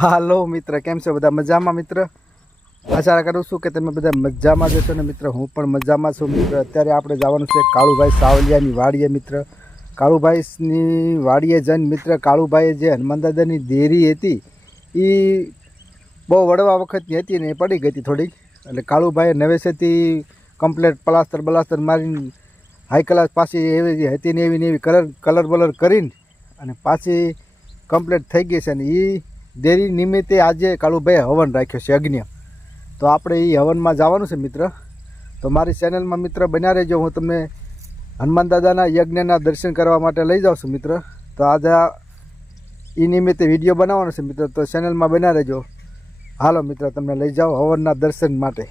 હાલો મિત્ર, કેમ છો બધા? મજામાં મિત્ર? આશા કરું છું કે તમે બધા મજામાં જશો ને મિત્ર. હું પણ મજામાં છું મિત્ર. અત્યારે આપણે જવાનું છે કાળુભાઈ સાવલિયાની વાડીએ મિત્ર. કાળુભાઈની વાડીએ જઈને મિત્ર, કાળુભાઈએ જે હનુમાન દાદાની દેરી હતી એ બહુ વડવા વખતની હતી ને એ પડી ગઈ હતી થોડીક. એટલે કાળુભાઈએ નવેસરથી કમ્પ્લેટ પ્લાસ્ટર મારીને હાઈ ક્લાસ પાછી એવી હતી ને એવી કલર બલર કરીને અને પાછી કમ્પ્લેટ થઈ ગઈ છે. અને એ દેરી નિમિત્તે આજે કાળુભાઈએ હવન રાખ્યો છે યજ્ઞ. તો આપણે એ હવનમાં જવાનું છે મિત્ર. તો મારી ચેનલમાં મિત્ર બન્યા રહેજો. હું તમને હનુમાન દાદાના યજ્ઞના દર્શન કરવા માટે લઈ જાઉં છું મિત્ર. તો આજે એ નિમિત્તે વિડીયો બનાવવાનો છે મિત્ર. તો ચેનલમાં બન્યા રહેજો. હાલો મિત્ર, તમને લઈ જાઓ હવનના દર્શન માટે.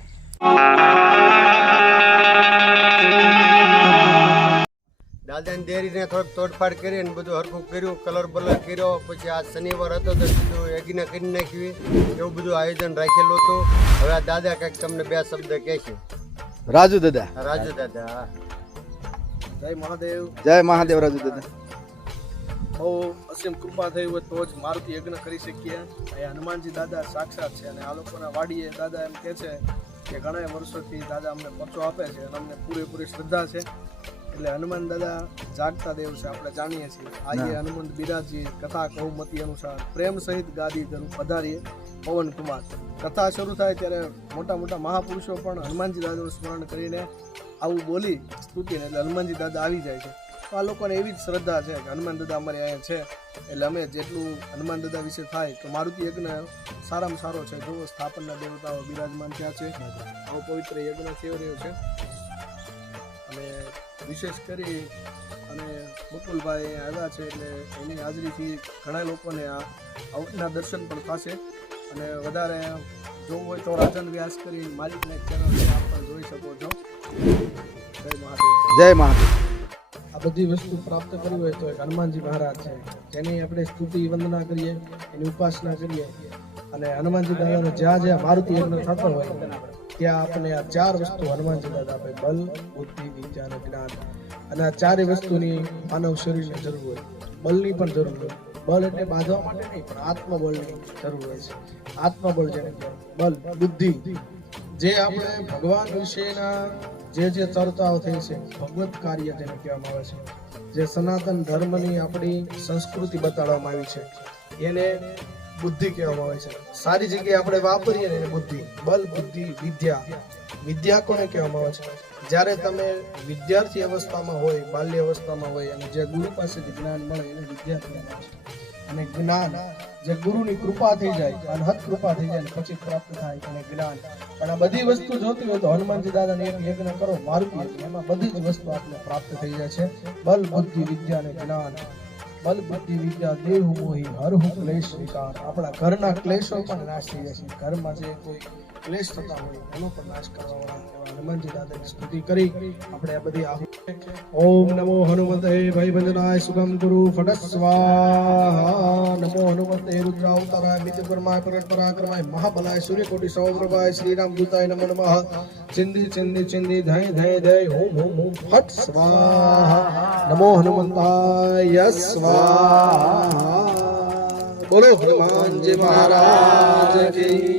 દાદાની દેરીને થોડુંક તોડફાડ કરી અને બધું હરખું કર્યું, કલર બલર કર્યો. પછી આ શનિવાર હતો તો સીધું યજ્ઞ કરી નાખ્યું. એવું બધું આયોજન રાખેલું હતું. હવે આ દાદા કંઈક તમને બે શબ્દ કહે છે. રાજુ દાદા. રાજુ દાદા, જય મહાદેવ. જય મહાદેવ. રાજુ દાદા, બહુ અસીમ કૃપા થઈ હોય તો જ મારુતિ યજ્ઞ કરી શકીએ. એ હનુમાનજી દાદા સાક્ષાત છે. અને આ લોકોના વાડીએ દાદા એમ કહે છે કે ઘણા વર્ષોથી દાદા અમને પરચો આપે છે અને અમને પૂરેપૂરી શ્રદ્ધા છે. એટલે હનુમાન દાદા જાગતા દેવ છે, આપણે જાણીએ છીએ. આજે હનુમંત બિરાજી કથા કૌમતી અનુસાર પ્રેમ સહિત ગાદી ધરું પધારીએ પવન કુમાર. કથા શરૂ થાય ત્યારે મોટા મોટા મહાપુરુષો પણ હનુમાનજી દાદાનું સ્મરણ કરીને આવું બોલી સ્તુતિને એટલે હનુમાનજી દાદા આવી જાય છે. તો આ લોકોને એવી જ શ્રદ્ધા છે કે હનુમાન દાદા અમારે અહીંયા છે. એટલે અમે જેટલું હનુમાન દાદા વિશે થાય તો મારુતિ યજ્ઞ સારામાં સારો છે. જુઓ, સ્થાપનના દેવતાઓ બિરાજમાન થયા છે. આવો પવિત્ર યજ્ઞ થઈ રહ્યો છે. અને વિશેષ કરી અને બકુલભાઈ આવ્યા છે એટલે એની હાજરીથી ઘણા લોકોને આ અવના દર્શન પણ થશે. અને વધારે જોવું હોય તો રાજન વ્યાસ કરી માલિકને ચેનલ આપ પણ જોઈ શકો છો. જય મહાદેવ. જય મહાદેવ. આ બધી વસ્તુ પ્રાપ્ત કરવી હોય તો એક હનુમાનજી મહારાજ છે, જેની આપણે સ્તુતિ વંદના કરીએ, એની ઉપાસના કરીએ. અને હનુમાનજી દાદાનો જ્યાં જ્યાં મારુતિ યજ્ઞ થતો હોય ત્યાં આપણે આ ચાર વસ્તુ હનુમાનજી દાદા આપે: બલ, બુદ્ધિ, વિદ્યા અને જ્ઞાન. અને આ ચારે વસ્તુની માનવ શરીરની જરૂર હોય. બલની પણ જરૂર હોય. બલ એટલે બાંધવા માટે નહીં, પણ આત્મબળની જરૂર હોય છે. આત્મબળ જેને કહેવાય. બલ, બુદ્ધિ, જે આપણે ભગવાન વિશેના જે ચર્ચાઓ થઈ છે, ભગવત કાર્ય જેને કહેવામાં આવે છે, જે સનાતન ધર્મની આપણી સંસ્કૃતિ બતાડવામાં આવી છે, એને બુદ્ધિ કહેવામાં આવે છે. સારી જગ્યાએ આપણે વાપરીએ ને એને બુદ્ધિ. બલ, બુદ્ધિ, વિદ્યા. વિદ્યા કોને કહેવામાં આવે છે? જ્યારે તમે વિદ્યાર્થી અવસ્થામાં હોય, બાલ્ય અવસ્થામાં હોય અને જે ગુરુ પાસેથી જ્ઞાન મળે એને વિદ્યા કહેવામાં આવે છે. અને જ્ઞાન જે ગુરુની કૃપા થઈ જાય, અનહદ કૃપા થઈ જાય પછી પ્રાપ્ત થાય અને જ્ઞાન. પણ આ બધી વસ્તુ જોતી હોય તો હનુમાનજી દાદાને એક યજ્ઞ કરો, મારુતિ યજ્ઞ, એમાં બધી જ વસ્તુ આપને પ્રાપ્ત થઈ જાય છે. બલ, બુદ્ધિ, વિદ્યા અને જ્ઞાન. બલ, બુદ્ધિ, વિદ્યા દેહ મોહી હરહુ ક્લેશ વિકાર. આપણા ઘરના ક્લેશો પણ નાશ થઈ જાય છે. ઘરમાં જે કોઈ ક્લેશ થતા હોય એનો પણ નાશ કરવાવાળા એવા હનુમાનજી દાદાની સ્તુતિ કરી આપણે આ બધી ઓમ નમો હનુમતે ભય ભંજનાય સુગમ ગુરુ ફટ સ્વાહા. નમો હનુમતે રુદ્રાવતારાય મિત્ર પરમાય પરટ પરાક્રમાય મહાબલાય સૂર્યકોટી સૌપ્રભાય શ્રીરામ દૂતાય નમો નમઃ. ચિંદી ચિંદી ચિંદી ધય ધય ધય હોમ હોમ હોમ ફટ સ્વાહા. નમો હનુમંતાય સ્વાહા. બોલો હનુમાનજી મહારાજ કી,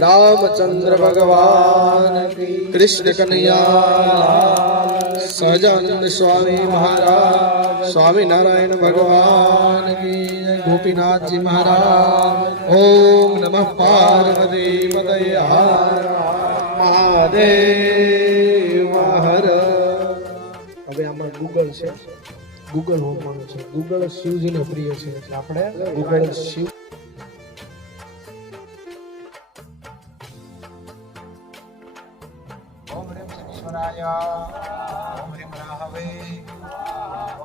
रामचंद्र भगवान की, कृष्ण कन्हैया, सहजानंद स्वामी महाराज, स्वामी नारायण भगवान की, गोपीनाथ जी महाराज. ओम नमः पार्वती पतये हर महादेव हर. હવે આમાં ગૂગલ છે, ગૂગલ હોમવાનું છે. ગૂગલ શિવજીને પ્રિય છે એટલે આપણે ગૂગલ શિવ. ઓમ રીમ શનિશ્વરાય, ઓમ રીમ રાહવે,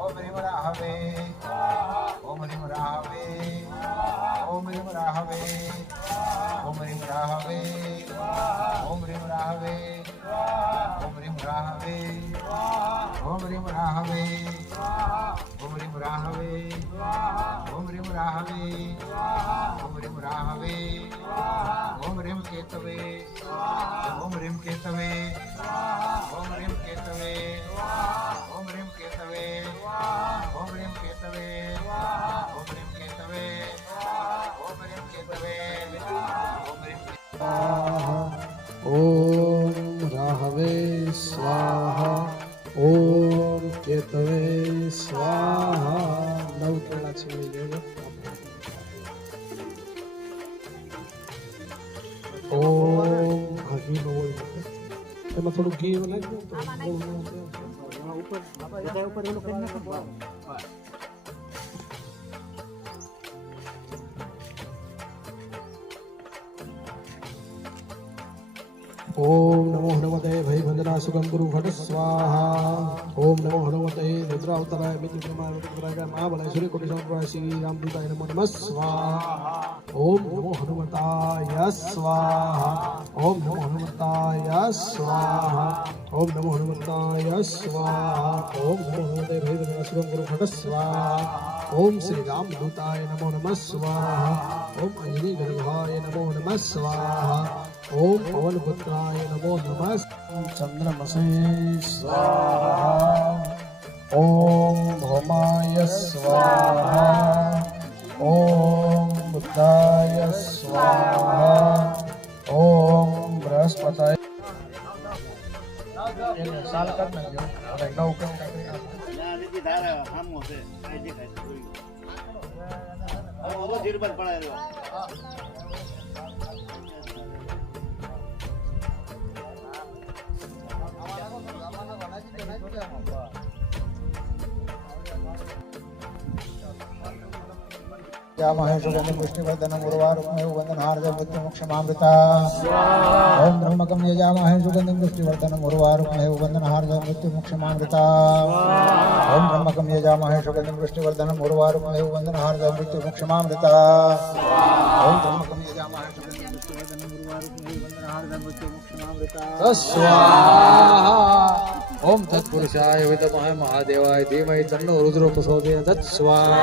ઓમ રીમ રાહવે, ઓમ રીમ રાહવે, ઓમ રીમ રાહવે, ઓમ રીમ રાહવે, ઓમ રીમ રાહવે, ઓમ રીમ રાહવે, ઓમ રીમ રાહવે, ઓમ રીમ રાહવે, ઓમ રીમ રાહવે, ઓમ રીમ રાહવે, ઓમ રીમ કેતવે, ઓમ રીમ કેતવે, ઓમ રીમ કેતવે, ઓમ રીમ કેતવે, ઓમ રીમ કેતવે, ઓમ રીમ કેતવે, ઓમ રીમ કેતવે, ઓમ રીમ ઓમ રાહવે સ્વાહા ઓમ કેતવે સ્વાહા. 9 કેળા છીણી લેજો. ઓમ ઘી નો હોય એમાં થોડું ઘી નાખી દો ओम नमो हनुमते भय वंदना सुगम गुरु घट स्वाहा. ओम नमो हनुमते रुद्रावताराय मित्रमाय मित्रराय महाबलाय सूर्य कोटि समप्रभा श्री रामदूताय नमो नमः स्वाहा. ओम नमो हनुमताय स्वाहा. ओम नमो हनुमताय स्वाहा. ओम नमो हनुमताय स्वाहा. ओम नमो हनुमते भय वंदना सुगम गुरु घट स्वाहा. ओम श्री रामदूताय नमो नमः स्वाहा. ओम अंजनी गर्भाय नमो नमः स्वाहा. ओम पवनपुत्राय नमो नमः. चंद्रमसे स्वाहा. ओम भौमाय स्वाहा. ओम बुद्धाय स्वाहा. ओम बृहस्पताय साल करना जो और 9 करना महेशुगंधि पुष्टिवर्धनम गुरुवारुकमेव वंदनहार्दं मृत्युमुक्षमामृता. ओम ब्रह्मकं यजामहे सुगंधिं पुष्टिवर्धनम गुरुवारुकमेव वंदनहार्दं मृत्युमुक्षमामृता. ओम ब्रह्मकं यजामहे सुगंधिं पुष्टिवर्धनम गुरुवारुकमेव वंदनहार्दं मृत्युमुक्षमामृता. ओम ब्रह्मकं यजामहे सुगंधिं पुष्टिवर्धनम गुरुवारुकमेव वंदनहार्दं मृत्युमुक्षमामृता. स्वाहा. ओम तत्पुरुषाय विद्महे महादेवाय धीमहि तन्नो रुद्रो प्रचोदयात्. स्वाहा.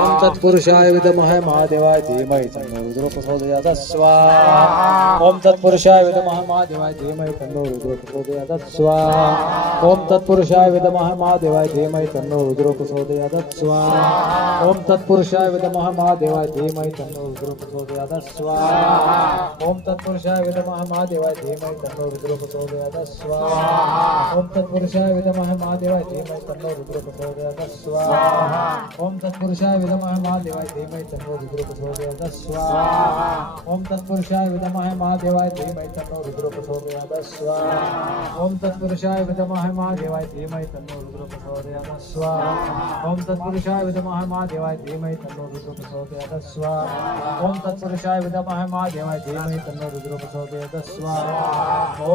ओम तत्पुरुषाय विद्महे महादेवाय धीमहि तन्नो रुद्रो प्रचोदयात्. स्वाहा. ओम तत्पुरुषाय विद्महे महादेवाय धीमहि तन्नो रुद्रो प्रचोदयात्. स्वाहा. ओम तत्पुरुषाय विद्महे महादेवाय धीमहि तन्नो रुद्रो प्रचोदयात्. स्वाहा. ओम तत्पुरुषाय विद्महे महादेवाय धीमहि तन्नो रुद्रो प्रचोदयात्. स्वाहा. ओम तत्पुरुषाय विद्महे महादेवाय धीमहि तन्नो रुद्रो प्रचोदयात्. स्वाहा. ओम तत्पुरुषाय विद्महे महादेवाय धीमहि तन्नो रुद्रो प्रचोदयात्. स्वाहा. ओम तत्पुरुषाय विद्महे महादेवाय धीमहि तन्नो रुद्रो प्रचोदयात्. स्वाहा. ओम तत्पुरुषाय विद्महे महादेवाय धीमहि तन्नो रुद्रो प्रचोदयात्. स्वाहा. ओम तत्पुरुषाय विद्महे महादेवाय धीमहि तन्नो रुद्रो प्रचोदयात्. स्वाहा. ओम तत्पुरुषाय विद्महे महादेवाय धीमहि तन्नो रुद्रो प्रचोदयात्. स्वाहा. ओम तत्पुरुषाय विद्महे महादेवाय धीमहि तन्नो रुद्रो प्रचोदयात्. स्वाहा.